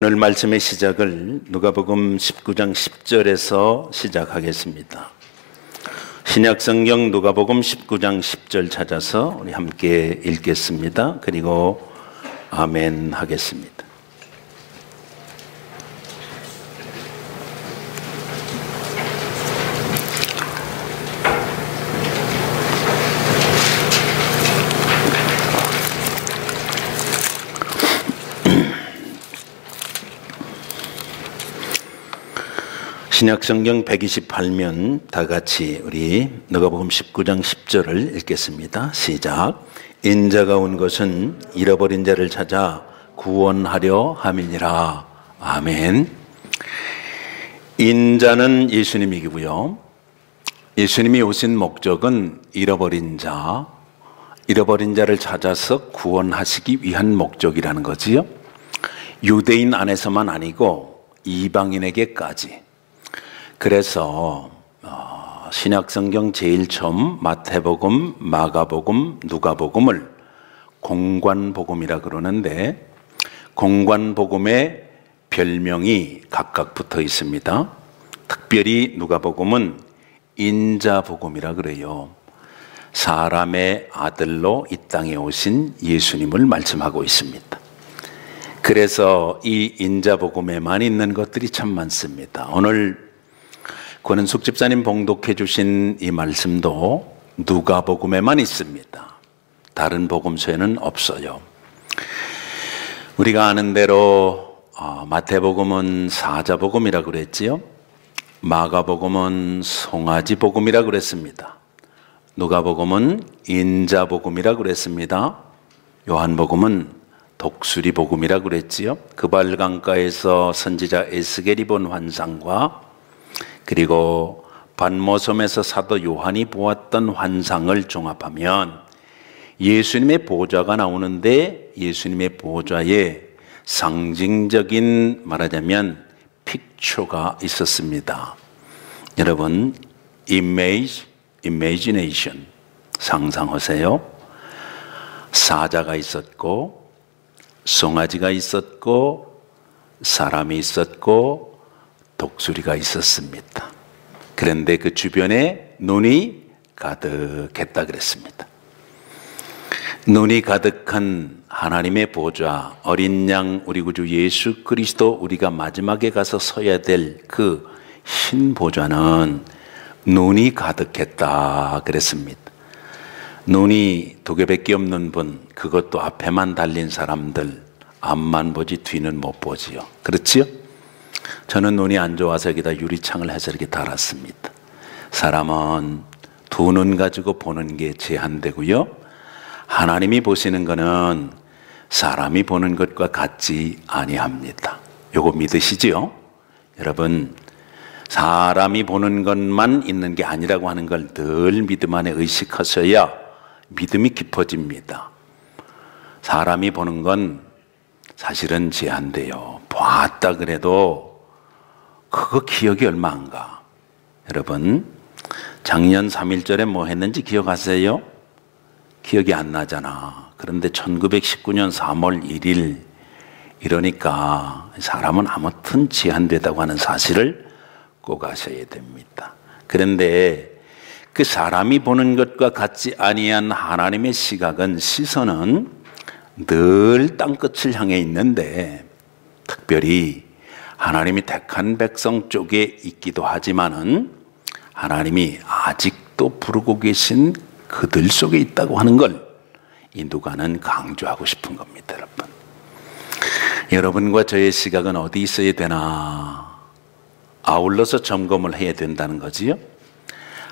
오늘 말씀의 시작을 누가복음 19장 10절에서 시작하겠습니다. 신약성경 누가복음 19장 10절 찾아서 우리 함께 읽겠습니다. 그리고 아멘 하겠습니다. 신약성경 128면 다 같이 우리 누가복음 19장 10절을 읽겠습니다. 시작. 인자가 온 것은 잃어버린 자를 찾아 구원하려 함이니라. 아멘. 인자는 예수님이고요. 예수님이 오신 목적은 잃어버린 자를 찾아서 구원하시기 위한 목적이라는 거지요. 유대인 안에서만 아니고 이방인에게까지. 그래서 신약성경 제일 처음 마태복음, 마가복음, 누가복음을 공관복음이라 그러는데 공관복음의 별명이 각각 붙어 있습니다. 특별히 누가복음은 인자복음이라 그래요. 사람의 아들로 이 땅에 오신 예수님을 말씀하고 있습니다. 그래서 이 인자복음에만 있는 것들이 참 많습니다. 오늘 권은숙 집사님 봉독해 주신 이 말씀도 누가복음에만 있습니다. 다른 복음서에는 없어요. 우리가 아는 대로 마태복음은 사자복음이라고 그랬지요. 마가복음은 송아지복음이라고 그랬습니다. 누가복음은 인자복음이라고 그랬습니다. 요한복음은 독수리복음이라고 그랬지요. 그발강가에서 선지자 에스겔이 본 환상과 그리고 반모섬에서 사도 요한이 보았던 환상을 종합하면 예수님의 보좌가 나오는데 예수님의 보좌에 상징적인 말하자면 픽처가 있었습니다. 여러분, imagination 상상하세요. 사자가 있었고 송아지가 있었고 사람이 있었고 독수리가 있었습니다. 그런데 그 주변에 눈이 가득했다 그랬습니다. 눈이 가득한 하나님의 보좌, 어린 양 우리 구주 예수 그리스도, 우리가 마지막에 가서 서야 될 그 흰 보좌는 눈이 가득했다 그랬습니다. 눈이 두 개밖에 없는 분, 그것도 앞에만 달린 사람들, 앞만 보지 뒤는 못 보지요. 그렇지요? 저는 눈이 안 좋아서 여기다 유리창을 해서 이렇게 달았습니다. 사람은 두 눈 가지고 보는 게 제한되고요. 하나님이 보시는 거는 사람이 보는 것과 같지 아니합니다. 요거 믿으시지요? 여러분, 사람이 보는 것만 있는 게 아니라고 하는 걸 늘 믿음 안에 의식하셔야 믿음이 깊어집니다. 사람이 보는 건 사실은 제한돼요. 봤다 그래도 그거 기억이 얼마 안 가. 여러분, 작년 3.1절에 뭐 했는지 기억하세요? 기억이 안 나잖아. 그런데 1919년 3월 1일 이러니까 사람은 아무튼 제한되다고 하는 사실을 꼭 아셔야 됩니다. 그런데 그 사람이 보는 것과 같지 아니한 하나님의 시선은 늘 땅끝을 향해 있는데 특별히 하나님이 택한 백성 쪽에 있기도 하지만은 하나님이 아직도 부르고 계신 그들 속에 있다고 하는 걸 이 누가는 강조하고 싶은 겁니다, 여러분. 여러분과 저의 시각은 어디 있어야 되나? 아울러서 점검을 해야 된다는 거지요.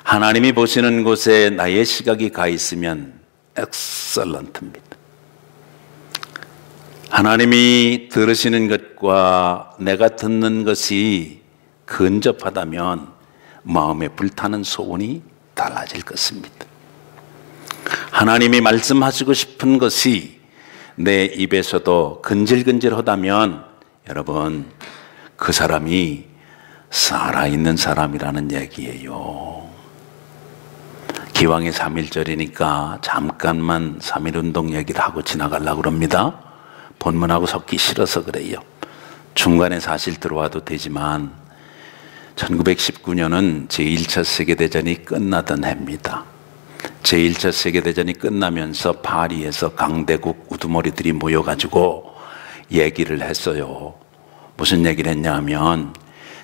하나님이 보시는 곳에 나의 시각이 가 있으면 엑셀런트입니다. 하나님이 들으시는 것과 내가 듣는 것이 근접하다면 마음에 불타는 소원이 달라질 것입니다. 하나님이 말씀하시고 싶은 것이 내 입에서도 근질근질하다면 여러분, 그 사람이 살아있는 사람이라는 얘기예요. 기왕의 3.1절이니까 잠깐만 3.1운동 얘기를 하고 지나가려고 합니다. 본문하고 섞기 싫어서 그래요. 중간에 사실 들어와도 되지만 1919년은 제1차 세계대전이 끝나던 해입니다. 제1차 세계대전이 끝나면서 파리에서 강대국 우두머리들이 모여가지고 얘기를 했어요. 무슨 얘기를 했냐 하면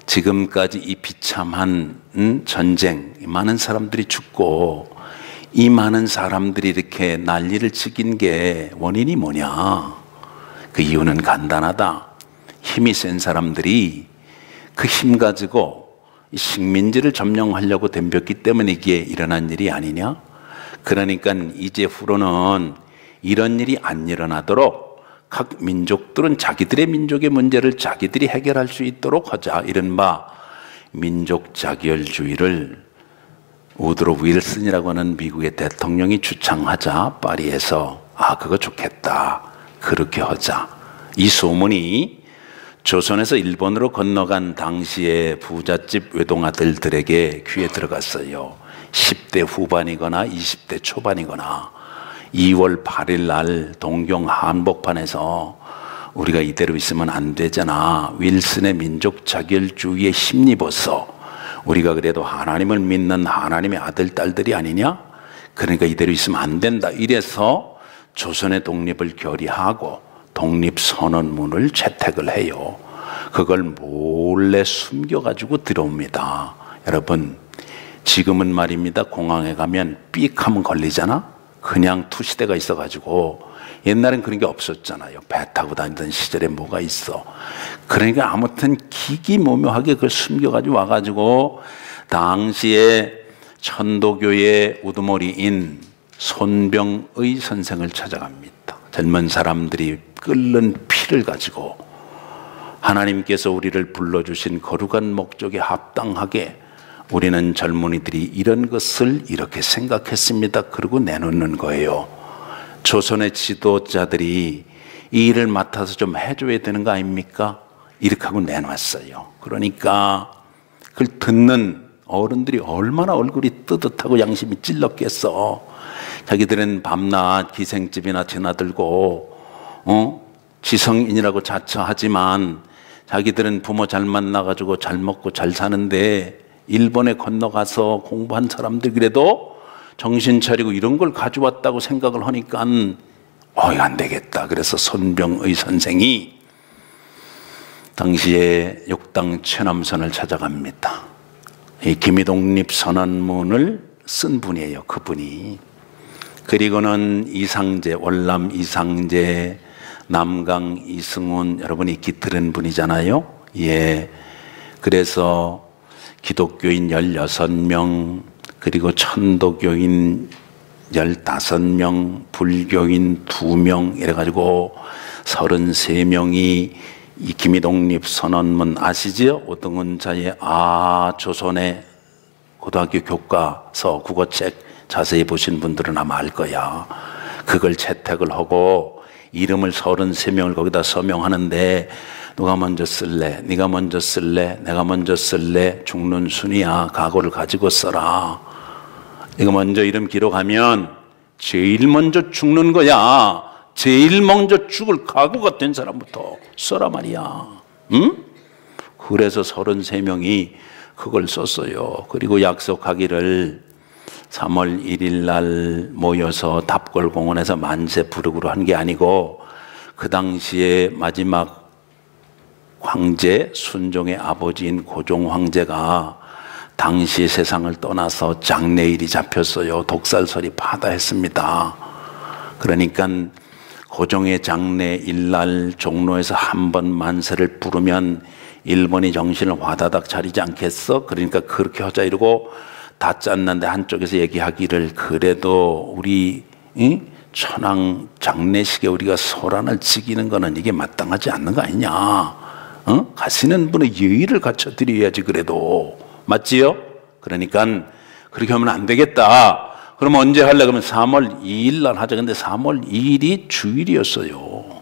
지금까지 이 비참한 전쟁, 많은 사람들이 죽고 이 많은 사람들이 이렇게 난리를 치긴 게 원인이 뭐냐? 그 이유는 간단하다. 힘이 센 사람들이 그 힘 가지고 식민지를 점령하려고 덤볐기 때문에 이게 일어난 일이 아니냐? 그러니까 이제 후로는 이런 일이 안 일어나도록 각 민족들은 자기들의 민족의 문제를 자기들이 해결할 수 있도록 하자. 이른바 민족 자결주의를 우드로 윌슨이라고 하는 미국의 대통령이 주창하자 파리에서 그거 좋겠다. 그렇게 하자. 이 소문이 조선에서 일본으로 건너간 당시의 부잣집 외동아들들에게 귀에 들어갔어요. 10대 후반이거나 20대 초반이거나 2월 8일 날 동경 한복판에서 우리가 이대로 있으면 안 되잖아. 윌슨의 민족 자결주의에 힘입어서 우리가 그래도 하나님을 믿는 하나님의 아들, 딸들이 아니냐? 그러니까 이대로 있으면 안 된다. 이래서 조선의 독립을 결의하고 독립선언문을 채택을 해요. 그걸 몰래 숨겨가지고 들어옵니다. 여러분, 지금은 말입니다. 공항에 가면 삑 하면 걸리잖아? 그냥 투시대가 있어가지고 옛날엔 그런 게 없었잖아요. 배 타고 다니던 시절에 뭐가 있어. 그러니까 아무튼 기기모묘하게 그걸 숨겨가지고 와가지고 당시에 천도교의 우두머리인 손병의 선생을 찾아갑니다. 젊은 사람들이 끓는 피를 가지고 하나님께서 우리를 불러주신 거룩한 목적에 합당하게 우리는 젊은이들이 이런 것을 이렇게 생각했습니다. 그러고 내놓는 거예요. 조선의 지도자들이 이 일을 맡아서 좀 해줘야 되는 거 아닙니까? 이렇게 하고 내놨어요. 그러니까 그걸 듣는 어른들이 얼마나 얼굴이 뜨뜻하고 양심이 찔렀겠어. 자기들은 밤낮 기생집이나 지나들고 지성인이라고 자처하지만 자기들은 부모 잘 만나가지고 잘 먹고 잘 사는데 일본에 건너가서 공부한 사람들 그래도 정신 차리고 이런 걸 가져왔다고 생각을 하니까 안 되겠다. 그래서 손병의 선생이 당시에 육당 최남선을 찾아갑니다. 이 기미독립선언문을 쓴 분이에요. 그분이. 그리고는 이상제, 월남 이상제, 남강 이승훈, 여러분이 익히 들은 분이잖아요. 예. 그래서 기독교인 16명, 그리고 천도교인 15명, 불교인 2명 이래가지고 33명이 이 기미독립선언문 아시지요? 오등훈자의 조선의 고등학교 교과서 국어책 자세히 보신 분들은 아마 알 거야. 그걸 채택을 하고 이름을 33명을 거기다 서명하는데 누가 먼저 쓸래? 네가 먼저 쓸래? 내가 먼저 쓸래? 죽는 순이야. 각오를 가지고 써라. 이거 먼저 이름 기록하면 제일 먼저 죽는 거야. 제일 먼저 죽을 각오가 된 사람부터 써라 말이야. 응? 그래서 33명이 그걸 썼어요. 그리고 약속하기를 3월 1일 날 모여서 답골공원에서 만세 부르기로 한 게 아니고 그 당시에 마지막 황제 순종의 아버지인 고종 황제가 당시 세상을 떠나서 장례일이 잡혔어요. 독살설이 파다했습니다. 그러니까 고종의 장례일날 종로에서 한 번 만세를 부르면 일본이 정신을 와다닥 차리지 않겠어? 그러니까 그렇게 하자 이러고 다 짰는데 한쪽에서 얘기하기를 그래도 우리 천황 장례식에 우리가 소란을 지기는 거는 이게 마땅하지 않는 거 아니냐? 가시는 분의 예의를 갖춰드려야지 그래도. 맞지요? 그러니까 그렇게 하면 안 되겠다. 그럼 언제 하려고 하면 3월 2일 날 하자. 근데 3월 2일이 주일이었어요.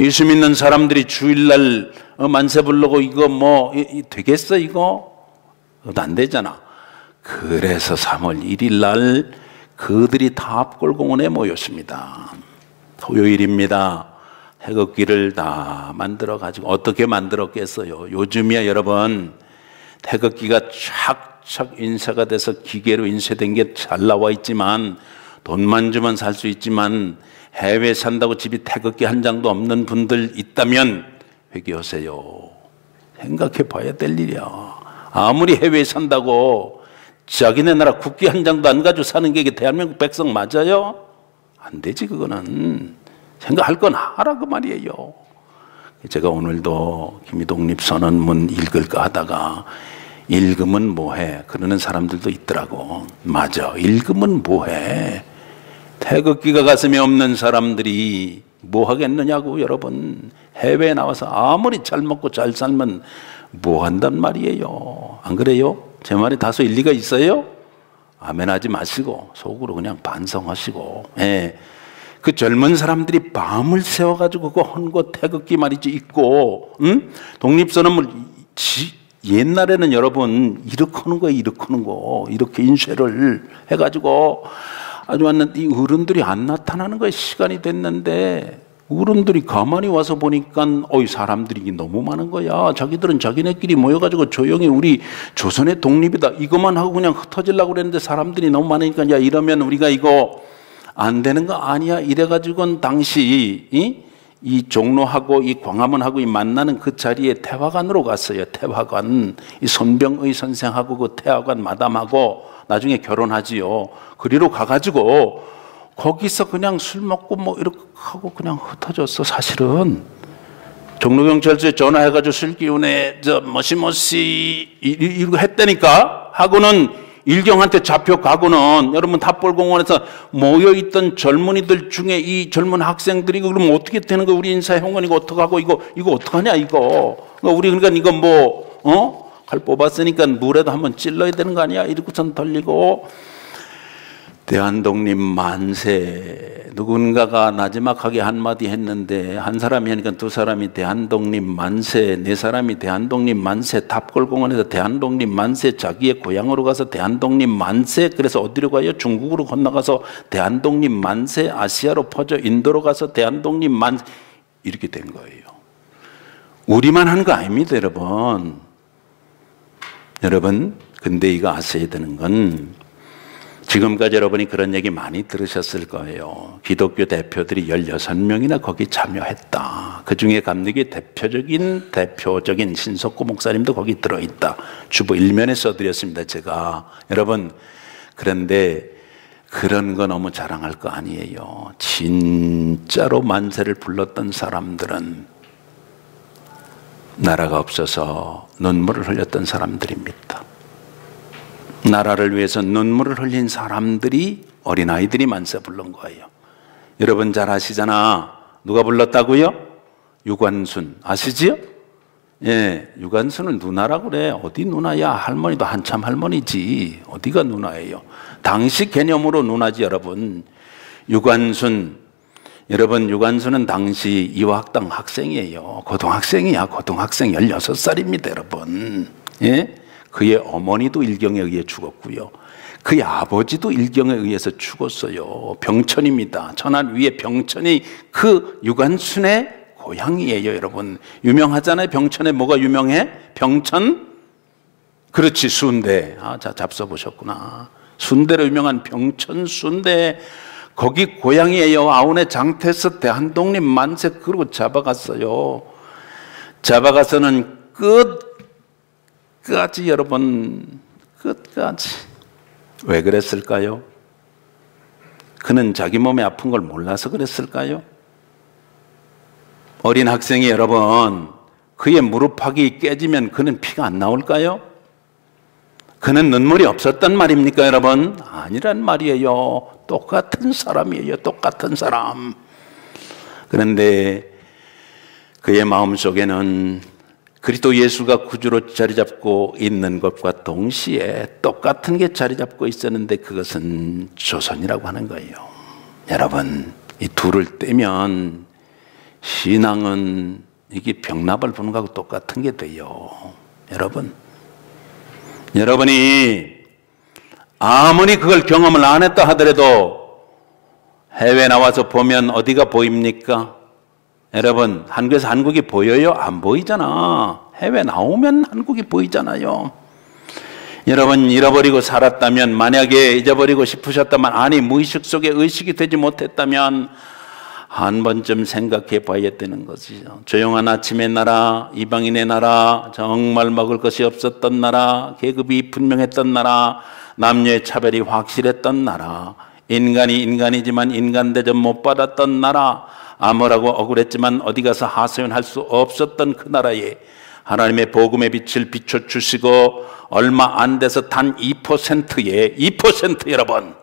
예수 믿는 사람들이 주일날 만세 부르고 이거 뭐 되겠어 이거? 그것도 안 되잖아. 그래서 3월 1일 날 그들이 답골공원에 모였습니다. 토요일입니다. 태극기를 다 만들어 가지고 어떻게 만들었겠어요? 요즘이야 여러분 태극기가 착착 인쇄가 돼서 기계로 인쇄된 게 잘 나와 있지만 돈만 주면 살 수 있지만 해외에 산다고 집이 태극기 한 장도 없는 분들 있다면 회개하세요. 생각해 봐야 될 일이야. 아무리 해외에 산다고 자기네 나라 국기 한 장도 안 가지고 사는 게 대한민국 백성 맞아요? 안 되지. 그거는 생각할 건 하라 그 말이에요. 제가 오늘도 김희독립선언문 읽을까 하다가 읽으면 뭐해 그러는 사람들도 있더라고. 맞아, 읽으면 뭐해. 태극기가 가슴에 없는 사람들이 뭐 하겠느냐고. 여러분 해외에 나와서 아무리 잘 먹고 잘 살면 뭐 한단 말이에요. 안 그래요? 제 말이 다소 일리가 있어요? 아멘하지 마시고 속으로 그냥 반성하시고. 예. 그 젊은 사람들이 밤을 새워가지고 그거 헌거 태극기 말이지 입고, 독립선언을 옛날에는 여러분 이렇게 하는 거예요. 이렇게 하는 거 이렇게 인쇄를 해가지고 아주 왔는데 이 어른들이 안 나타나는 거예요. 시간이 됐는데 어른들이 가만히 와서 보니까 사람들이 너무 많은 거야. 자기들은 자기네끼리 모여가지고 조용히 우리 조선의 독립이다 이것만 하고 그냥 흩어지려고 그랬는데 사람들이 너무 많으니까 야 이러면 우리가 이거 안 되는 거 아니야. 이래가지고는 당시 이 종로하고 이 광화문하고 이 만나는 그 자리에 태화관으로 갔어요. 태화관. 이 손병의 선생하고 그 태화관 마담하고 나중에 결혼하지요. 그리로 가가지고 거기서 그냥 술 먹고 뭐 이렇게 하고 그냥 흩어졌어. 사실은 종로경찰서에 전화해가지고 술 기운에 머시머시 이거 했다니까 하고는 일경한테 잡혀가고는 여러분 탑볼공원에서 모여있던 젊은이들 중에 이 젊은 학생들이 그러면 어떻게 되는 거야? 우리 인사형은 이거 어떡하고 이거 어떡하냐 이거. 우리 그러니까 이거 칼 뽑았으니까 물에도 한번 찔러야 되는 거 아니야? 이렇게선 돌리고 대한독립 만세. 누군가가 나지막하게 한마디 했는데 한 사람이 하니까 두 사람이 대한독립 만세, 네 사람이 대한독립 만세, 탑골공원에서 대한독립 만세, 자기의 고향으로 가서 대한독립 만세. 그래서 어디로 가요? 중국으로 건너가서 대한독립 만세, 아시아로 퍼져 인도로 가서 대한독립 만세. 이렇게 된 거예요. 우리만 한 거 아닙니다, 여러분. 여러분, 근데 이거 아셔야 되는 건 지금까지 여러분이 그런 얘기 많이 들으셨을 거예요. 기독교 대표들이 16명이나 거기 참여했다. 그 중에 감독이 대표적인 신석구 목사님도 거기 들어있다. 주보 1면에 써드렸습니다, 제가. 여러분, 그런데 그런 거 너무 자랑할 거 아니에요. 진짜로 만세를 불렀던 사람들은 나라가 없어서 눈물을 흘렸던 사람들입니다. 나라를 위해서 눈물을 흘린 사람들이 어린아이들이 만세 부른 거예요. 여러분 잘 아시잖아. 누가 불렀다고요? 유관순. 아시지요? 예, 유관순은 누나라고 그래. 어디 누나야? 할머니도 한참 할머니지. 어디가 누나예요? 당시 개념으로 누나지 여러분. 유관순. 여러분 유관순은 당시 이화학당 학생이에요. 고등학생이야. 고등학생 16살입니다 여러분. 예? 그의 어머니도 일경에 의해 죽었고요. 그의 아버지도 일경에 의해서 죽었어요. 병천입니다. 천안 위에 병천이 그 유관순의 고향이에요. 여러분 유명하잖아요. 병천에 뭐가 유명해? 병천? 그렇지, 순대. 자, 잡숴보셨구나. 순대로 유명한 병천 순대. 거기 고향이에요. 아우네 장태서 대한독립 만세 그러고 잡아갔어요. 잡아가서는 끝까지 여러분, 끝까지. 왜 그랬을까요? 그는 자기 몸에 아픈 걸 몰라서 그랬을까요? 어린 학생이 여러분, 그의 무릎팍이 깨지면 그는 피가 안 나올까요? 그는 눈물이 없었단 말입니까 여러분? 아니란 말이에요. 똑같은 사람이에요. 똑같은 사람. 그런데 그의 마음속에는 그리스도 예수가 구주로 자리 잡고 있는 것과 동시에 똑같은 게 자리 잡고 있었는데 그것은 조선이라고 하는 거예요. 여러분, 이 둘을 떼면 신앙은 이게 병나발 부는 거하고 똑같은 게 돼요. 여러분이 아무리 그걸 경험을 안 했다 하더라도 해외 나와서 보면 어디가 보입니까? 여러분, 한국에서 한국이 보여요? 안 보이잖아. 해외 나오면 한국이 보이잖아요. 여러분, 잃어버리고 살았다면, 만약에 잊어버리고 싶으셨다면, 아니 무의식 속에 의식이 되지 못했다면 한 번쯤 생각해 봐야 되는 것이죠. 조용한 아침의 나라, 이방인의 나라, 정말 먹을 것이 없었던 나라, 계급이 분명했던 나라, 남녀의 차별이 확실했던 나라, 인간이 인간이지만 인간 대접 못 받았던 나라, 암호라고 억울했지만 어디 가서 하소연할 수 없었던 그 나라에 하나님의 복음의 빛을 비춰주시고 얼마 안 돼서 단 2%에 2% 여러분,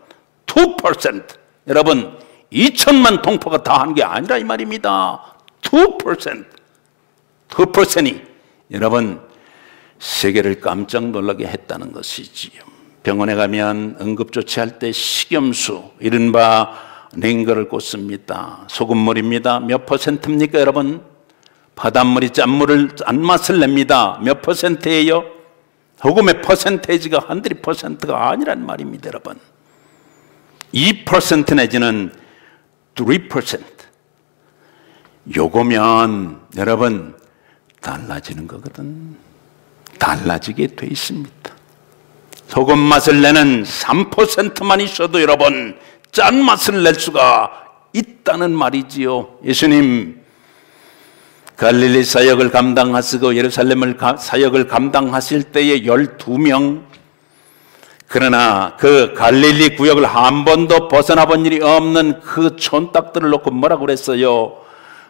2% 여러분 2천만 동포가 다 한 게 아니라 이 말입니다. 2%이 여러분 세계를 깜짝 놀라게 했다는 것이지요. 병원에 가면 응급조치할 때 식염수, 이른바 냉거를 꽂습니다. 소금물입니다. 몇 퍼센트입니까 여러분? 바닷물이 짠물을 짠맛을 냅니다. 몇 퍼센트예요? 소금의 퍼센테이지가 100%가 아니란 말입니다 여러분. 2% 내지는 3%. 요거면 여러분 달라지는 거거든. 달라지게 돼 있습니다. 소금 맛을 내는 3%만 있어도 여러분 짠맛을 낼 수가 있다는 말이지요. 예수님 갈릴리 사역을 감당하시고 예루살렘 사역을 감당하실 때에 12명, 그러나 그 갈릴리 구역을 한 번도 벗어나 본 일이 없는 그 촌딱들을 놓고 뭐라고 그랬어요?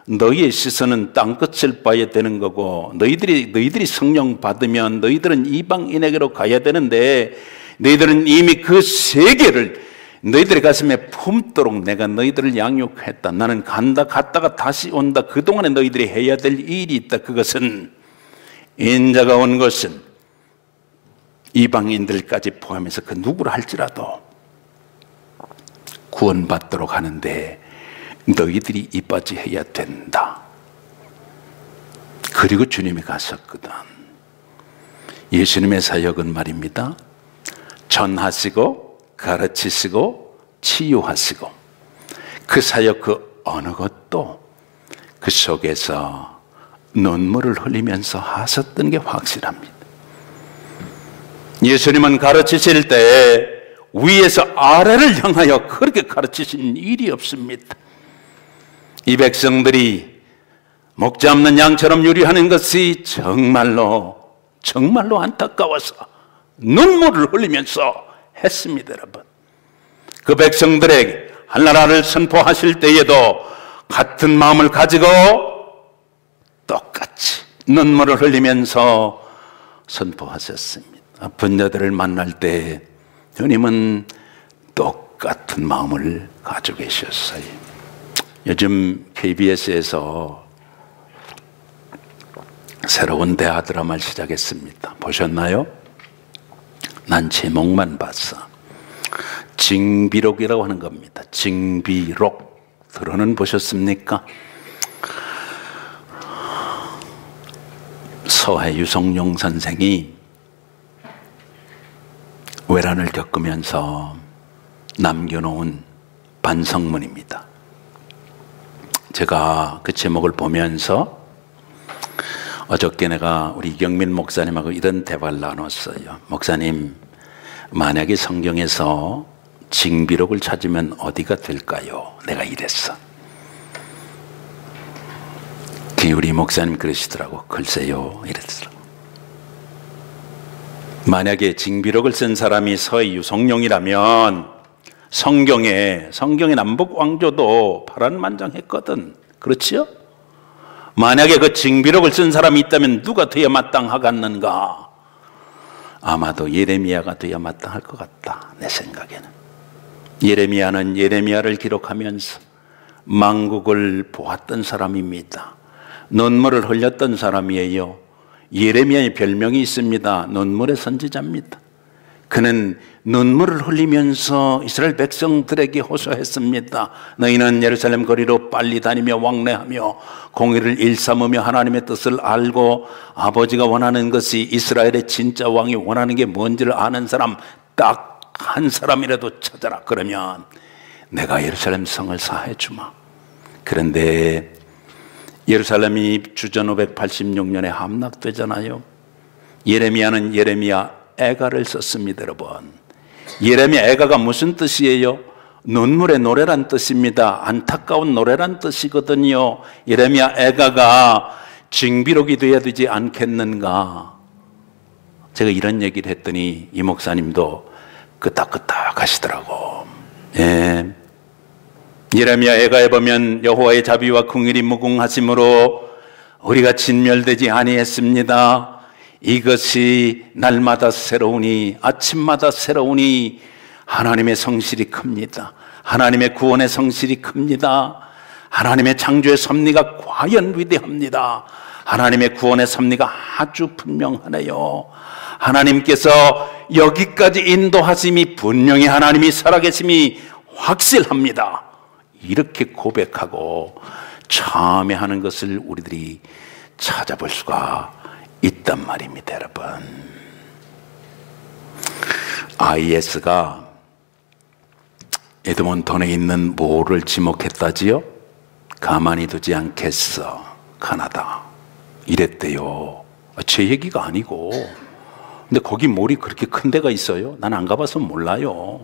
너희의 시선은 땅끝을 봐야 되는 거고, 너희들이 성령 받으면 너희들은 이방인에게로 가야 되는데, 너희들은 이미 그 세계를 너희들의 가슴에 품도록 내가 너희들을 양육했다. 나는 갔다가 다시 온다. 그동안에 너희들이 해야 될 일이 있다. 그것은 인자가 온 것은 이방인들까지 포함해서 그 누구를 할지라도 구원받도록 하는데 너희들이 이바지해야 된다. 그리고 주님이 가셨거든. 예수님의 사역은 말입니다. 전하시고 가르치시고 치유하시고, 그 사역 그 어느 것도 그 속에서 눈물을 흘리면서 하셨던 게 확실합니다. 예수님은 가르치실 때 위에서 아래를 향하여 그렇게 가르치신 일이 없습니다. 이 백성들이 목 잡는 양처럼 유리하는 것이 정말로 안타까워서 눈물을 흘리면서 했습니다 여러분. 그 백성들에게 한나라를 선포하실 때에도 같은 마음을 가지고 똑같이 눈물을 흘리면서 선포하셨습니다. 아픈 자들을 만날 때 주님은 똑같은 마음을 가지고 계셨어요. 요즘 KBS에서 새로운 대하 드라마를 시작했습니다. 보셨나요? 난 제목만 봤어. 징비록이라고 하는 겁니다. 징비록. 들어는 보셨습니까? 서해 유성룡 선생이 외란을 겪으면서 남겨놓은 반성문입니다. 제가 그 제목을 보면서 어저께 내가 우리 이경민 목사님하고 이런 대화를 나눴어요. 목사님, 만약에 성경에서 징비록을 찾으면 어디가 될까요? 내가 이랬어. 우리 목사님 그러시더라고. 글쎄요, 이랬더라고. 만약에 징비록을 쓴 사람이 서해 유성룡이라면 성경에 남북 왕조도 파란만장했거든. 그렇지요? 만약에 그 징비록을 쓴 사람이 있다면 누가 되어 마땅하겠는가? 아마도 예레미야가 되어 마땅할 것 같다. 내 생각에는. 예레미야는 예레미야를 기록하면서 만국을 보았던 사람입니다. 눈물을 흘렸던 사람이에요. 예레미야의 별명이 있습니다. 눈물의 선지자입니다. 그는 눈물을 흘리면서 이스라엘 백성들에게 호소했습니다. 너희는 예루살렘 거리로 빨리 다니며 왕래하며 공의를 일삼으며 하나님의 뜻을 알고 아버지가 원하는 것이 이스라엘의 진짜 왕이 원하는 게 뭔지를 아는 사람 딱 한 사람이라도 찾아라. 그러면 내가 예루살렘 성을 사해 주마. 그런데 예루살렘이 주전 586년에 함락되잖아요. 예레미야는 예레미야 애가를 썼습니다. 여러분, 예레미야 애가가 무슨 뜻이에요? 눈물의 노래란 뜻입니다. 안타까운 노래란 뜻이거든요. 예레미야 애가가 징비록이 되어야 되지 않겠는가. 제가 이런 얘기를 했더니 이 목사님도 끄덕끄덕 하시더라고. 예. 예레미야 애가에 보면 여호와의 자비와 긍휼이 무궁하심으로 우리가 진멸되지 아니했습니다. 이것이 날마다 새로우니 아침마다 새로우니 하나님의 성실이 큽니다. 하나님의 구원의 성실이 큽니다. 하나님의 창조의 섭리가 과연 위대합니다. 하나님의 구원의 섭리가 아주 분명하네요. 하나님께서 여기까지 인도하심이 분명히 하나님이 살아계심이 확실합니다. 이렇게 고백하고 참여하는 것을 우리들이 찾아볼 수가 있단 말입니다. 여러분, IS가 에드몬턴에 있는 몰을 지목했다지요? 가만히 두지 않겠어, 카나다. 이랬대요. 제 얘기가 아니고. 근데 거기 몰이 그렇게 큰 데가 있어요? 난 안 가봐서 몰라요.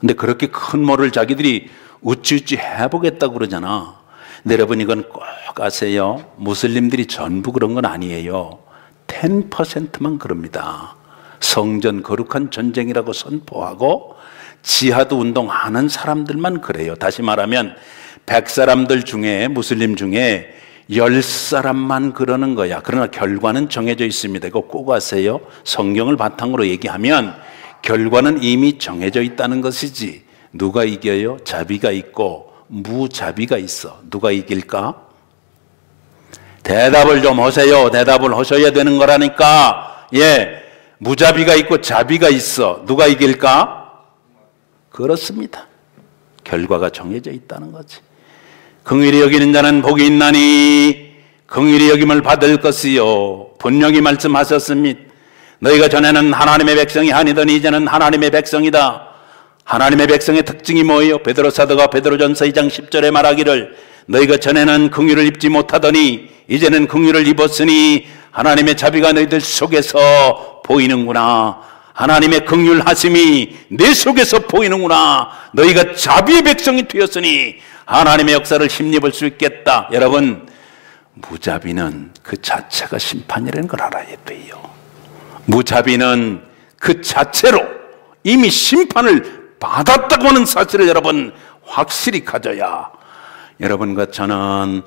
근데 그렇게 큰 몰을 자기들이 우찌우찌 해보겠다고 그러잖아. 근데 여러분, 이건 꼭 아세요. 무슬림들이 전부 그런 건 아니에요. 10%만 그럽니다. 성전 거룩한 전쟁이라고 선포하고 지하드 운동하는 사람들만 그래요. 다시 말하면 100사람들 중에, 무슬림 중에 10사람만 그러는 거야. 그러나 결과는 정해져 있습니다. 이거 꼭 아세요. 성경을 바탕으로 얘기하면 결과는 이미 정해져 있다는 것이지. 누가 이겨요? 자비가 있고 무자비가 있어. 누가 이길까? 대답을 좀 하세요. 대답을 하셔야 되는 거라니까. 예, 무자비가 있고 자비가 있어. 누가 이길까? 그렇습니다. 결과가 정해져 있다는 거지. 긍휼히 여기는 자는 복이 있나니 긍휼히 여김을 받을 것이요. 분명히 말씀하셨습니다. 너희가 전에는 하나님의 백성이 아니더니 이제는 하나님의 백성이다. 하나님의 백성의 특징이 뭐예요? 베드로 사도가 베드로전서 2장 10절에 말하기를 너희가 전에는 긍휼을 입지 못하더니 이제는 긍휼을 입었으니 하나님의 자비가 너희들 속에서 보이는구나. 하나님의 긍휼하심이 내 속에서 보이는구나. 너희가 자비의 백성이 되었으니 하나님의 역사를 힘입을 수 있겠다. 여러분, 무자비는 그 자체가 심판이라는 걸 알아야 돼요. 무자비는 그 자체로 이미 심판을 받았다고 하는 사실을 여러분 확실히 가져야 여러분과 저는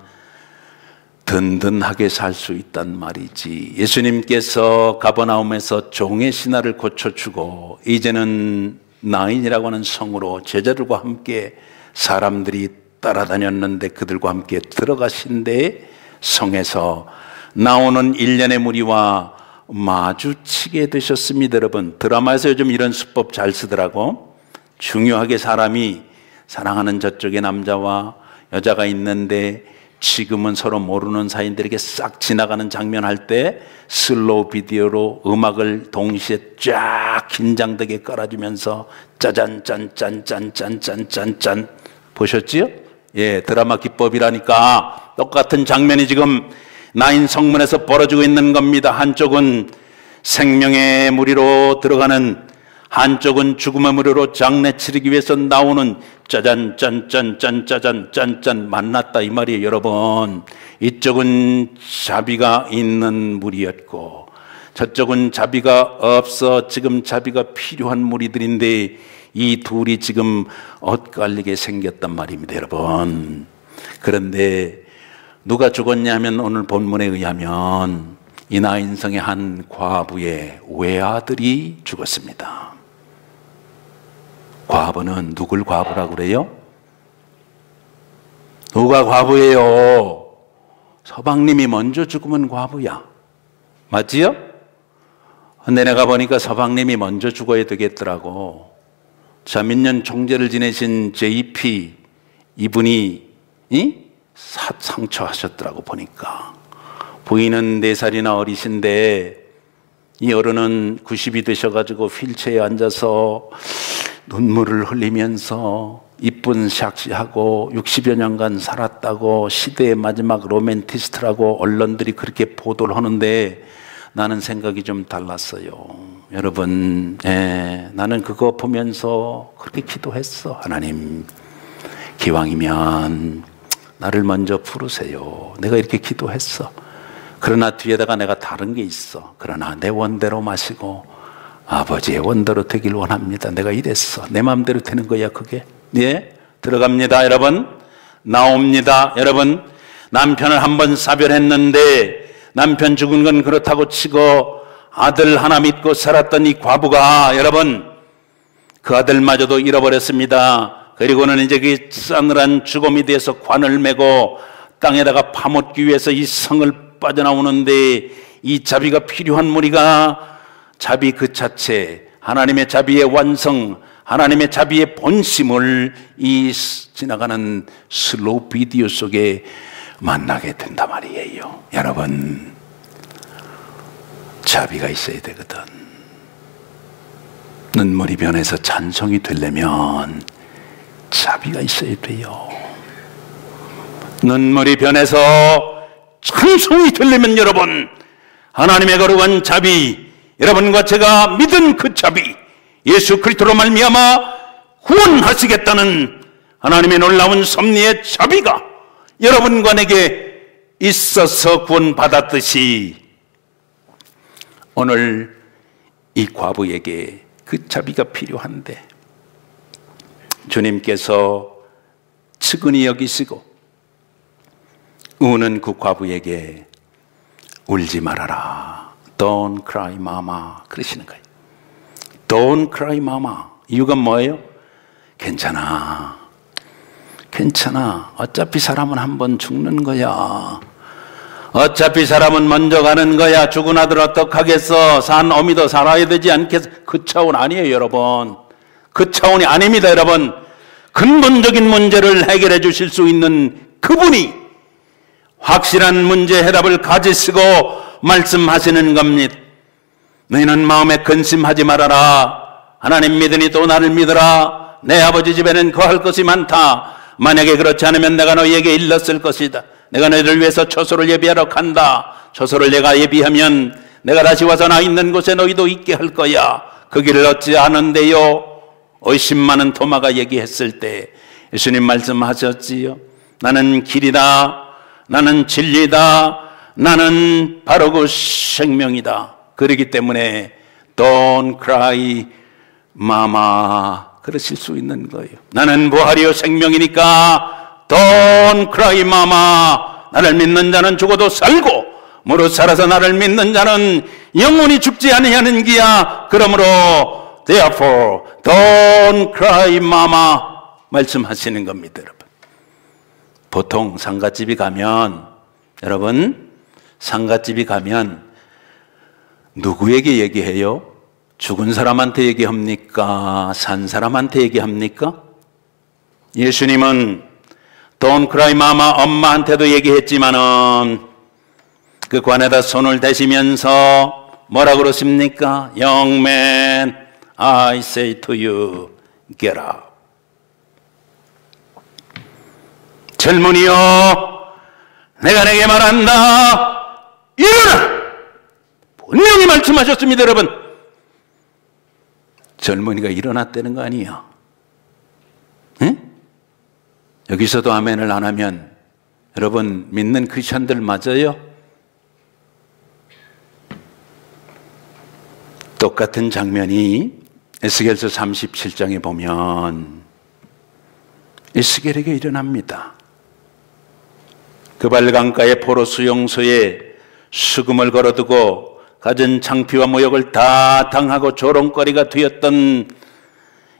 든든하게 살 수 있단 말이지. 예수님께서 가버나움에서 종의 신화를 고쳐주고 이제는 나인이라고 하는 성으로 제자들과 함께 사람들이 따라다녔는데 그들과 함께 들어가신데 성에서 나오는 일련의 무리와 마주치게 되셨습니다. 여러분, 드라마에서 요즘 이런 수법 잘 쓰더라고. 중요하게 사람이 사랑하는 저쪽에 남자와 여자가 있는데 지금은 서로 모르는 사이들에게 싹 지나가는 장면 할 때 슬로우 비디오로 음악을 동시에 쫙 긴장되게 깔아주면서 짜잔 짠짠짠짠짠짠짠 보셨지요? 예, 드라마 기법이라니까. 똑같은 장면이 지금 나인 성문에서 벌어지고 있는 겁니다. 한쪽은 생명의 무리로 들어가는, 한쪽은 죽음의 무리로 장례 치르기 위해서 나오는 짜잔 짠짠 짠짜잔 짠짠 만났다 이 말이에요. 여러분, 이쪽은 자비가 있는 무리였고 저쪽은 자비가 없어 지금 자비가 필요한 무리들인데 이 둘이 지금 엇갈리게 생겼단 말입니다. 여러분, 그런데 누가 죽었냐면 오늘 본문에 의하면 이 나인성의 한 과부의 외아들이 죽었습니다. 과부는 누굴 과부라고 그래요? 누가 과부예요? 서방님이 먼저 죽으면 과부야. 맞지요? 근데 내가 보니까 서방님이 먼저 죽어야 되겠더라고. 자, 민년 총재를 지내신 JP 이분이 상처하셨더라고. 보니까 부인은 4살이나 어리신데 이 어른은 90이 되셔가지고 휠체어에 앉아서 눈물을 흘리면서 이쁜 샥시하고 60여 년간 살았다고 시대의 마지막 로맨티스트라고 언론들이 그렇게 보도를 하는데 나는 생각이 좀 달랐어요. 여러분, 나는 그거 보면서 그렇게 기도했어. 하나님, 기왕이면 나를 먼저 부르세요. 내가 이렇게 기도했어. 그러나 뒤에다가 내가 다른 게 있어. 그러나 내 원대로 마시고 아버지의 원대로 되길 원합니다. 내가 이랬어. 내 마음대로 되는 거야 그게. 예, 들어갑니다 여러분. 나옵니다 여러분. 남편을 한번 사별했는데 남편 죽은 건 그렇다고 치고 아들 하나 믿고 살았던 이 과부가 여러분 그 아들마저도 잃어버렸습니다. 그리고는 이제 그 싸늘한 죽음이 돼서 관을 메고 땅에다가 파묻기 위해서 이 성을 빠져나오는데 이 자비가 필요한 무리가 자비 그 자체, 하나님의 자비의 완성, 하나님의 자비의 본심을 이 지나가는 슬로우 비디오 속에 만나게 된단 말이에요. 여러분, 자비가 있어야 되거든. 눈물이 변해서 찬송이 되려면 자비가 있어야 돼요. 눈물이 변해서 찬송이 되려면 여러분, 하나님의 거룩한 자비, 여러분과 제가 믿은 그 자비, 예수 그리스도로 말미암아 구원하시겠다는 하나님의 놀라운 섭리의 자비가 여러분과 내게 있어서 구원받았듯이 오늘 이 과부에게 그 자비가 필요한데 주님께서 측은히 여기시고 우는 그 과부에게 울지 말아라. Don't cry mama 그러시는 거예요. Don't cry mama. 이유가 뭐예요? 괜찮아. 괜찮아. 어차피 사람은 한 번 죽는 거야. 어차피 사람은 먼저 가는 거야. 죽은 아들 어떡하겠어. 산 어미도 살아야 되지 않겠어. 그 차원 아니에요 여러분. 그 차원이 아닙니다 여러분. 근본적인 문제를 해결해 주실 수 있는 그분이 확실한 문제 해답을 가지시고 말씀하시는 겁니다. 너희는 마음에 근심하지 말아라. 하나님 믿으니 또 나를 믿어라. 내 아버지 집에는 거할 것이 많다. 만약에 그렇지 않으면 내가 너희에게 일렀을 것이다. 내가 너희를 위해서 처소를 예비하러 간다. 처소를 내가 예비하면 내가 다시 와서 나 있는 곳에 너희도 있게 할 거야. 그 길을 어찌 아는데요? 의심 많은 토마가 얘기했을 때 예수님 말씀하셨지요. 나는 길이다. 나는 진리다. 나는 바로 그 생명이다. 그렇기 때문에 Don't cry mama 그러실 수 있는 거예요. 나는 부활이요 생명이니까 Don't cry mama. 나를 믿는 자는 죽어도 살고 무릇 살아서 나를 믿는 자는 영원히 죽지 아니하는 기야. 그러므로 Therefore Don't cry mama 말씀하시는 겁니다 여러분. 보통 상갓집이 가면 여러분 상갓집이 가면 누구에게 얘기해요? 죽은 사람한테 얘기합니까? 산 사람한테 얘기합니까? 예수님은 Don't cry mama 엄마한테도 얘기했지만은 그 관에다 손을 대시면서 뭐라 그러십니까? Young man, I say to you, get up. 젊은이여, 내가 내게 말한다. 일어나! 분명히 말씀하셨습니다, 여러분. 젊은이가 일어났다는 거 아니에요? 응? 여기서도 아멘을 안 하면 여러분 믿는 크리스천들 맞아요? 똑같은 장면이 에스겔서 37장에 보면 에스겔에게 일어납니다. 그 발강가의 포로 수용소에 수금을 걸어두고 갖은 창피와 모욕을 다 당하고 조롱거리가 되었던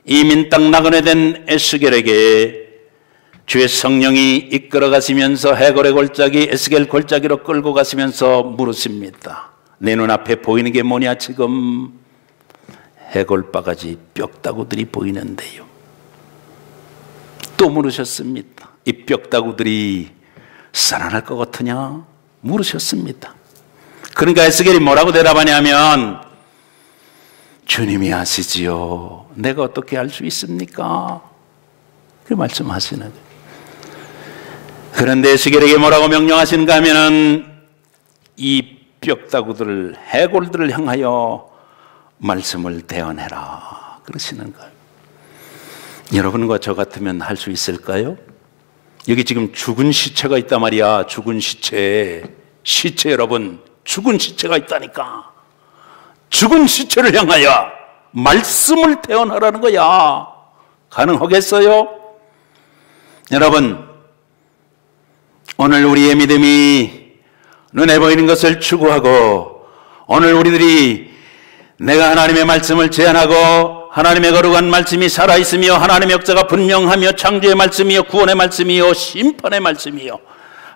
이민 땅 나그네 된 에스겔에게 주의 성령이 이끌어 가시면서 해골의 골짜기 에스겔 골짜기로 끌고 가시면서 물으십니다. 내 눈앞에 보이는 게 뭐냐 지금? 해골바가지 뼈다구들이 보이는데요. 또 물으셨습니다. 이 뼈다구들이 살아날 것 같으냐? 물으셨습니다. 그러니까 에스겔이 뭐라고 대답하냐면 주님이 아시지요. 내가 어떻게 알 수 있습니까? 그 말씀하시는 거예요. 그런데 에스겔에게 뭐라고 명령하시는가 하면은 이 뼈다구들을, 해골들을 향하여 말씀을 대언해라 그러시는 거예요. 여러분과 저 같으면 할 수 있을까요? 여기 지금 죽은 시체가 있단 말이야. 죽은 시체 여러분, 죽은 시체가 있다니까. 죽은 시체를 향하여 말씀을 대언하라는 거야. 가능하겠어요? 여러분, 오늘 우리의 믿음이 눈에 보이는 것을 추구하고, 오늘 우리들이 내가 하나님의 말씀을 제안하고 하나님의 거룩한 말씀이 살아있으며 하나님의 역사가 분명하며 창조의 말씀이요 구원의 말씀이요 심판의 말씀이요,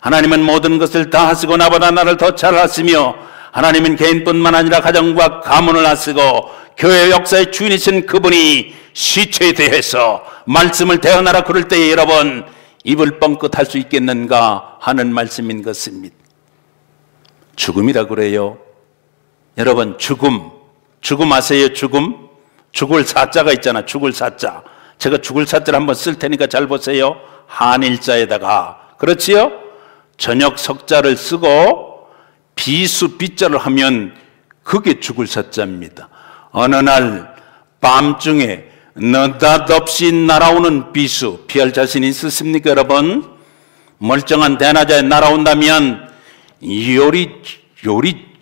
하나님은 모든 것을 다 하시고 나보다 나를 더 잘 하시며 하나님은 개인뿐만 아니라 가정과 가문을 하시고 교회 역사의 주인이신 그분이 시체에 대해서 말씀을 대언하라 그럴 때에 여러분 입을 뻥끗할 수 있겠는가 하는 말씀인 것입니다. 죽음이라 그래요. 여러분, 죽음 아세요? 죽을 사자가 있잖아. 죽을 사자. 제가 죽을 사자를 한번 쓸 테니까 잘 보세요. 한일자에다가, 그렇지요? 저녁 석자를 쓰고 비수 비자를 하면 그게 죽을 사자입니다. 어느 날 밤중에 느닷없이 날아오는 비수, 피할 자신 있으십니까 여러분? 멀쩡한 대낮에 날아온다면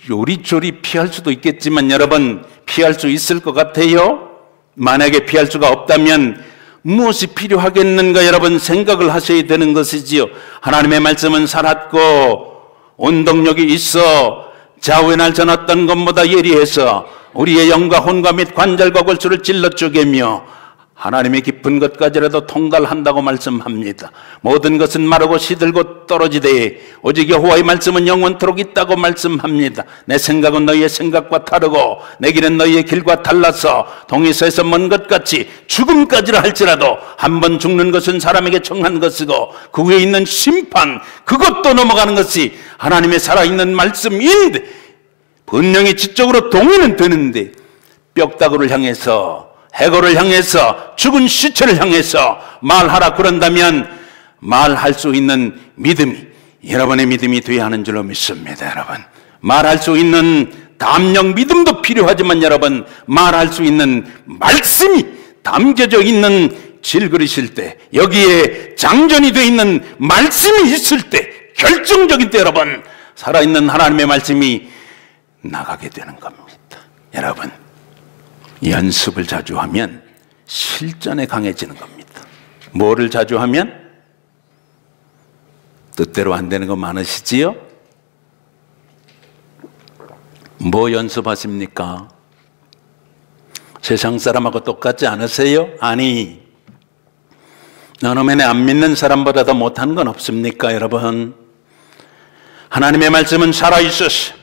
요리조리 피할 수도 있겠지만 여러분, 피할 수 있을 것 같아요? 만약에 피할 수가 없다면 무엇이 필요하겠는가 여러분 생각을 하셔야 되는 것이지요. 하나님의 말씀은 살았고 운동력이 있어 좌우의 날 전 어떤 것보다 예리해서 우리의 영과 혼과 및 관절과 골수를 찔러 쪼개며 하나님의 깊은 것까지라도 통달한다고 말씀합니다. 모든 것은 마르고 시들고 떨어지되 오직 여호와의 말씀은 영원토록 있다고 말씀합니다. 내 생각은 너희의 생각과 다르고 내 길은 너희의 길과 달라서 동에서에서 먼 것 같이 죽음까지라 할지라도 한 번 죽는 것은 사람에게 정한 것이고 그 위에 있는 심판, 그것도 넘어가는 것이 하나님의 살아있는 말씀인데 분명히 지적으로 동의는 되는데 뼈다구를 향해서, 해골을 향해서, 죽은 시체를 향해서 말하라 그런다면 말할 수 있는 믿음이 여러분의 믿음이 되어야 하는 줄로 믿습니다. 여러분, 말할 수 있는 담력 믿음도 필요하지만 여러분, 말할 수 있는 말씀이 담겨져 있는 질그릇일 때, 여기에 장전이 되어 있는 말씀이 있을 때, 결정적인 때 여러분 살아있는 하나님의 말씀이 나가게 되는 겁니다. 여러분, 연습을 자주 하면 실전에 강해지는 겁니다. 뭐를 자주 하면? 뜻대로 안 되는 거 많으시지요? 뭐 연습하십니까? 세상 사람하고 똑같지 않으세요? 아니, 너놈의 안 믿는 사람보다 더 못하는 건 없습니까 여러분? 하나님의 말씀은 살아있어서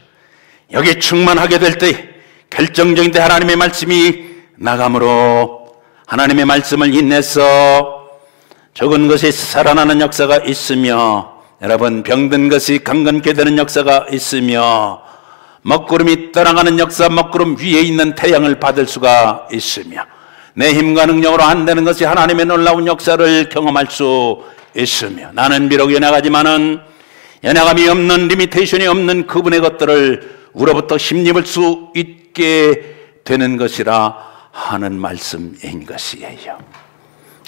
여기 충만하게 될 때, 결정적인 때 하나님의 말씀이 나감으로 하나님의 말씀을 인내서 적은 것이 살아나는 역사가 있으며, 여러분 병든 것이 강건케 되는 역사가 있으며, 먹구름이 떠나가는 역사, 먹구름 위에 있는 태양을 받을 수가 있으며, 내 힘과 능력으로 안 되는 것이 하나님의 놀라운 역사를 경험할 수 있으며, 나는 비록 연약하지만은 연약함이 없는, 리미테이션이 없는 그분의 것들을 우로부터 힘입을 수 있게 되는 것이라 하는 말씀인 것이에요.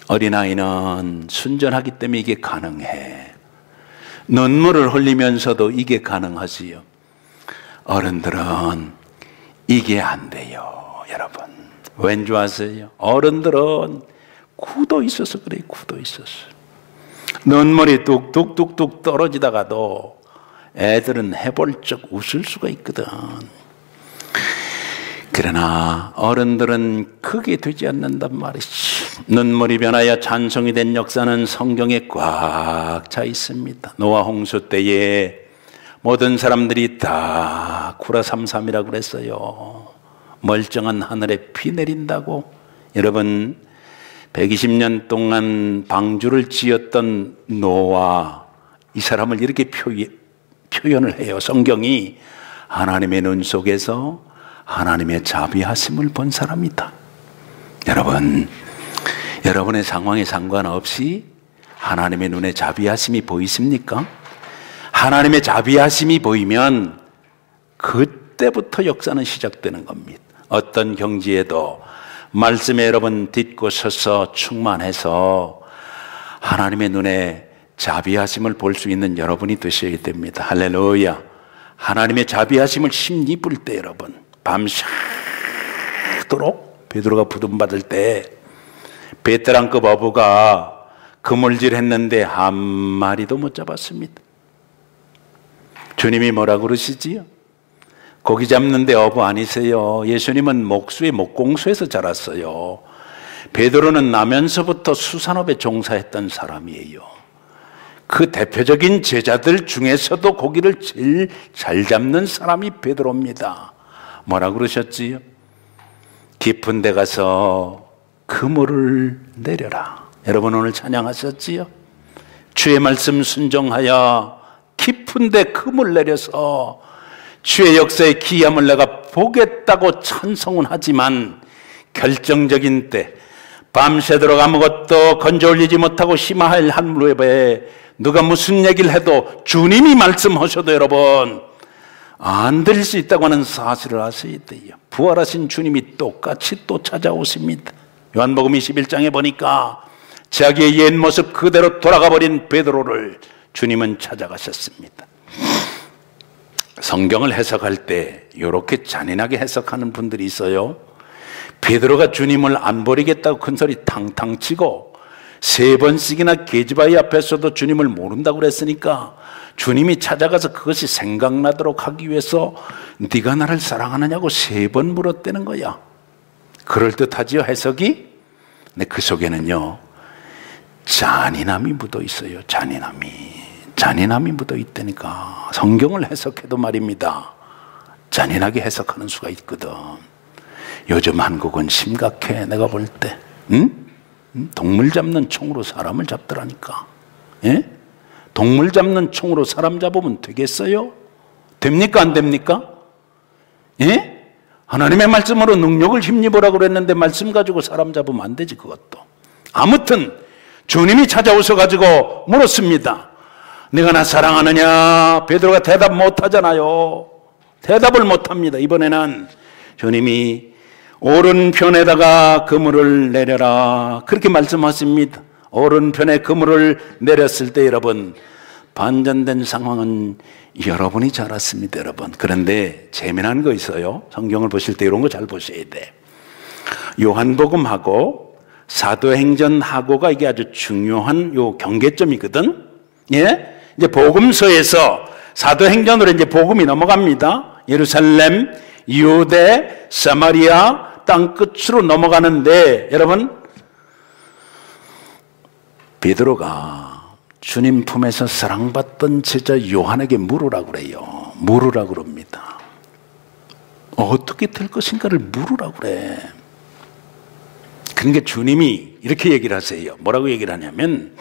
어린아이는 순전하기 때문에 이게 가능해. 눈물을 흘리면서도 이게 가능하지요. 어른들은 이게 안 돼요. 여러분, 왠 줄 아세요? 어른들은 굳어 있어서 그래요. 굳어 있어서. 눈물이 뚝뚝뚝뚝 떨어지다가도 애들은 해볼적 웃을 수가 있거든. 그러나 어른들은 그게 되지 않는단 말이지. 눈물이 변하여 찬송이 된 역사는 성경에 꽉 차 있습니다. 노아 홍수 때에 모든 사람들이 다 구라삼삼이라고 그랬어요. 멀쩡한 하늘에 피 내린다고. 여러분, 120년 동안 방주를 지었던 노아, 이 사람을 이렇게 표현을 해요. 성경이 하나님의 눈 속에서 하나님의 자비하심을 본 사람이다. 여러분, 여러분의 상황에 상관없이 하나님의 눈에 자비하심이 보이십니까? 하나님의 자비하심이 보이면 그때부터 역사는 시작되는 겁니다. 어떤 경지에도 말씀에 여러분 딛고 서서 충만해서 하나님의 눈에 자비하심을 볼 수 있는 여러분이 되셔야 됩니다. 할렐루야. 하나님의 자비하심을 심입을 때 여러분, 밤새도록 베드로가 부름받을 때 베테랑급 어부가 그물질 했는데 한 마리도 못 잡았습니다. 주님이 뭐라 그러시지요? 고기 잡는데 어부 아니세요? 예수님은 목수의 목공소에서 자랐어요. 베드로는 나면서부터 수산업에 종사했던 사람이에요. 그 대표적인 제자들 중에서도 고기를 제일 잘 잡는 사람이 베드로입니다. 뭐라 그러셨지요? 깊은 데 가서 그물을 내려라. 여러분 오늘 찬양하셨지요? 주의 말씀 순종하여 깊은 데 그물 내려서 주의 역사의 기이함을 내가 보겠다고 찬송은 하지만 결정적인 때 밤새도록 아무것도 건져 올리지 못하고 심화할 한무렵에 누가 무슨 얘기를 해도 주님이 말씀하셔도 여러분 안 들릴 수 있다고 하는 사실을 아셔야 돼요. 부활하신 주님이 똑같이 또 찾아오십니다. 요한복음 21장에 보니까 자기의 옛 모습 그대로 돌아가 버린 베드로를 주님은 찾아가셨습니다. 성경을 해석할 때 이렇게 잔인하게 해석하는 분들이 있어요. 베드로가 주님을 안 버리겠다고 큰 소리 탕탕 치고 3번씩이나 계집아이 앞에서도 주님을 모른다고 그랬으니까 주님이 찾아가서 그것이 생각나도록 하기 위해서 네가 나를 사랑하느냐고 3번 물었다는 거야. 그럴듯하지요 해석이? 근데 그 속에는요 잔인함이 묻어 있어요. 잔인함이 묻어 있다니까. 성경을 해석해도 말입니다 잔인하게 해석하는 수가 있거든. 요즘 한국은 심각해. 내가 볼 때 동물 잡는 총으로 사람을 잡더라니까. 예? 동물 잡는 총으로 사람 잡으면 되겠어요? 됩니까 안 됩니까? 예? 하나님의 말씀으로 능력을 힘입으라고 그랬는데 말씀 가지고 사람 잡으면 안 되지 그것도. 아무튼 주님이 찾아오셔 가지고 물었습니다. 네가 나 사랑하느냐? 베드로가 대답 못하잖아요. 대답을 못합니다. 이번에는 주님이 오른편에다가 그물을 내려라 그렇게 말씀하십니다. 오른편에 그물을 내렸을 때 여러분 반전된 상황은 여러분이 잘 알았습니다. 여러분 그런데 재미난 거 있어요. 성경을 보실 때 이런 거 잘 보셔야 돼. 요한복음하고 사도행전하고가 이게 아주 중요한 요 경계점이거든. 예? 이제 복음서에서 사도행전으로 이제 복음이 넘어갑니다. 예루살렘, 유대, 사마리아 땅 끝으로 넘어가는데 여러분 베드로가 주님 품에서 사랑받던 제자 요한에게 물으라고 그래요. 물으라고 그럽니다. 어떻게 될 것인가를 물으라고 그래. 그러니까 주님이 이렇게 얘기를 하세요. 뭐라고 얘기를 하냐면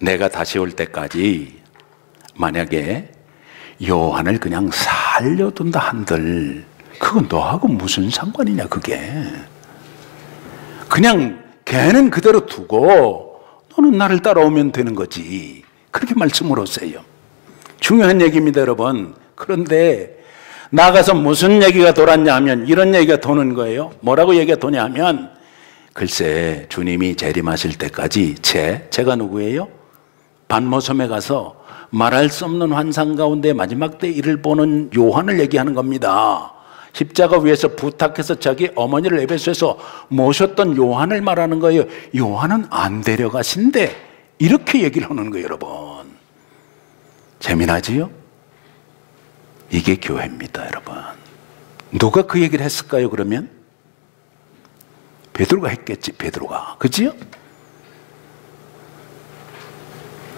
내가 다시 올 때까지 만약에 요한을 그냥 살려둔다 한들 그건 너하고 무슨 상관이냐 그게. 그냥 걔는 그대로 두고 너는 나를 따라오면 되는 거지. 그렇게 말씀을 하세요. 중요한 얘기입니다 여러분. 그런데 나가서 무슨 얘기가 돌았냐 하면 이런 얘기가 도는 거예요. 뭐라고 얘기가 도냐 하면 글쎄 주님이 재림하실 때까지 제가 누구예요? 반모섬에 가서 말할 수 없는 환상 가운데 마지막 때 일을 보는 요한을 얘기하는 겁니다. 십자가 위에서 부탁해서 자기 어머니를 에베소에서 모셨던 요한을 말하는 거예요. 요한은 안 데려가신대. 이렇게 얘기를 하는 거예요 여러분. 재미나지요? 이게 교회입니다 여러분. 누가 그 얘기를 했을까요 그러면? 베드로가 했겠지. 베드로가. 그치요?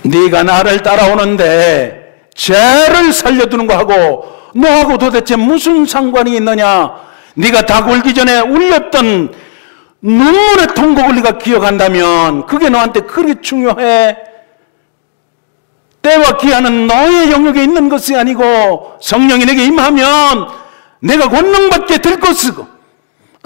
네가 나를 따라오는데 죄를 살려두는 거하고 너하고 도대체 무슨 상관이 있느냐? 네가 다 굴기 전에 울렸던 눈물의 통곡을 네가 기억한다면 그게 너한테 그렇게 중요해? 때와 기한은 너의 영역에 있는 것이 아니고 성령이 내게 임하면 내가 권능받게 될 것이고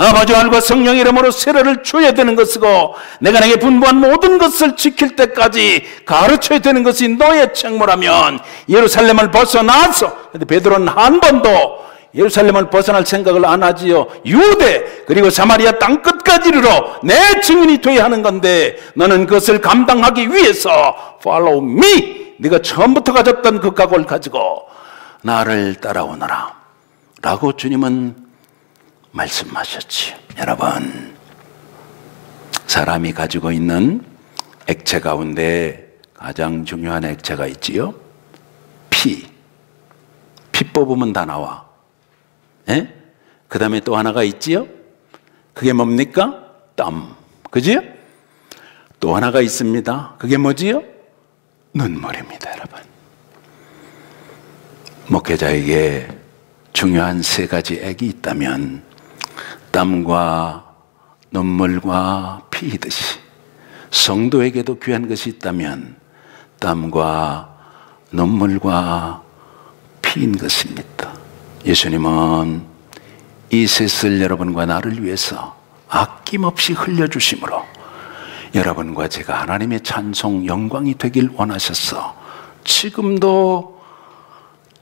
아버지와 아들과 성령의 이름으로 세례를 줘야 되는 것이고 내가 내게 분부한 모든 것을 지킬 때까지 가르쳐야 되는 것이 너의 책무라면 예루살렘을 벗어나서, 근데 베드로는 한 번도 예루살렘을 벗어날 생각을 안 하지요. 유대 그리고 사마리아 땅 끝까지 이르러 내 증인이 되어야 하는 건데 너는 그것을 감당하기 위해서 follow me, 네가 처음부터 가졌던 그 각오를 가지고 나를 따라오너라 라고 주님은 말씀하셨지요. 여러분, 사람이 가지고 있는 액체 가운데 가장 중요한 액체가 있지요. 피 뽑으면 다 나와. 예? 그 다음에 또 하나가 있지요. 그게 뭡니까? 땀. 그지요? 또 하나가 있습니다. 그게 뭐지요? 눈물입니다. 여러분, 목회자에게 중요한 세 가지 액이 있다면 땀과 눈물과 피이듯이 성도에게도 귀한 것이 있다면 땀과 눈물과 피인 것입니다. 예수님은 이 셋을 여러분과 나를 위해서 아낌없이 흘려주심으로 여러분과 제가 하나님의 찬송 영광이 되길 원하셔서 지금도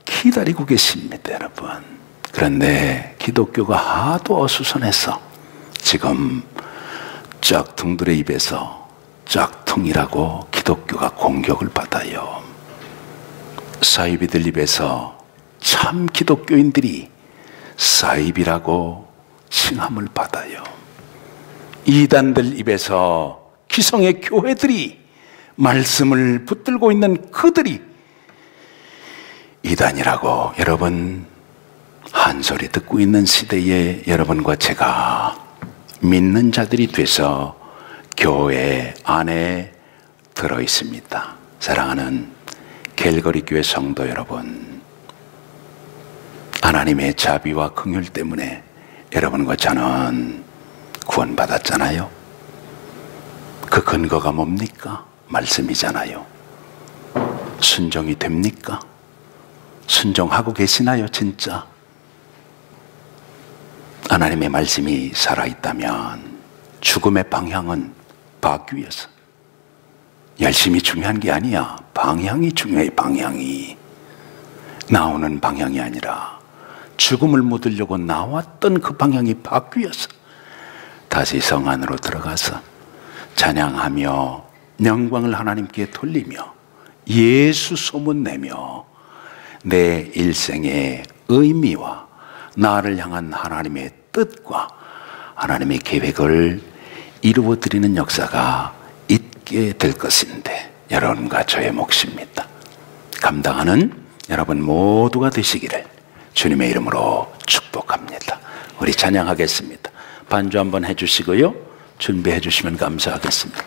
기다리고 계십니다. 여러분, 그런데 기독교가 하도 어수선해서 지금 짝퉁들의 입에서 짝퉁이라고 기독교가 공격을 받아요. 사이비들 입에서 참 기독교인들이 사이비라고 칭함을 받아요. 이단들 입에서 기성의 교회들이 말씀을 붙들고 있는 그들이 이단이라고 여러분 한 소리 듣고 있는 시대에 여러분과 제가 믿는 자들이 돼서 교회 안에 들어 있습니다. 사랑하는 갤거리 교회 성도 여러분, 하나님의 자비와 긍휼 때문에 여러분과 저는 구원받았잖아요. 그 근거가 뭡니까? 말씀이잖아요. 순종이 됩니까? 순종하고 계시나요? 진짜 하나님의 말씀이 살아있다면 죽음의 방향은 바뀌어서, 열심히 중요한 게 아니야. 방향이 중요해. 방향이 나오는 방향이 아니라 죽음을 묻으려고 나왔던 그 방향이 바뀌어서 다시 성 안으로 들어가서 찬양하며 영광을 하나님께 돌리며 예수 소문내며 내 일생의 의미와 나를 향한 하나님의 뜻과 하나님의 계획을 이루어드리는 역사가 있게 될 것인데 여러분과 저의 몫입니다. 감당하는 여러분 모두가 되시기를 주님의 이름으로 축복합니다. 우리 찬양하겠습니다. 반주 한번 해주시고요, 준비해 주시면 감사하겠습니다.